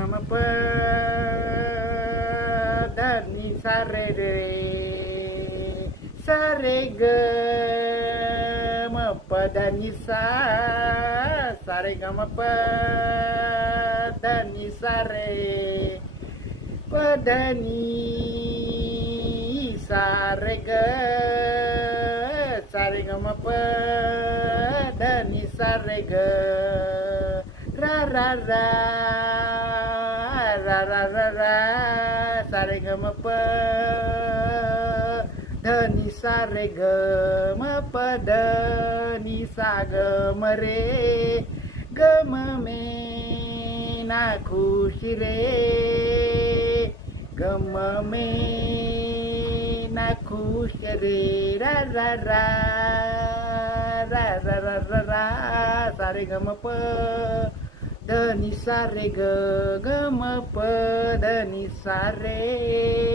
म प ध नि सा रे रे सा रे ग म प ध नि सा सा रे ग म प ध नि सा रे प ध नि सा रे ग सा रे ग म प ध नि सा रे ग रा रा रा रा रा रा रा सा रे ग म प ध नि सा रे ग म प ध नि सा ग म रे ग म मे ना खुशी रे ग म मे ना खुश रे रा रा रा रा रा रा रा रा सा रे ग म प ध नि सा रे ग ग म प ध नि सा रे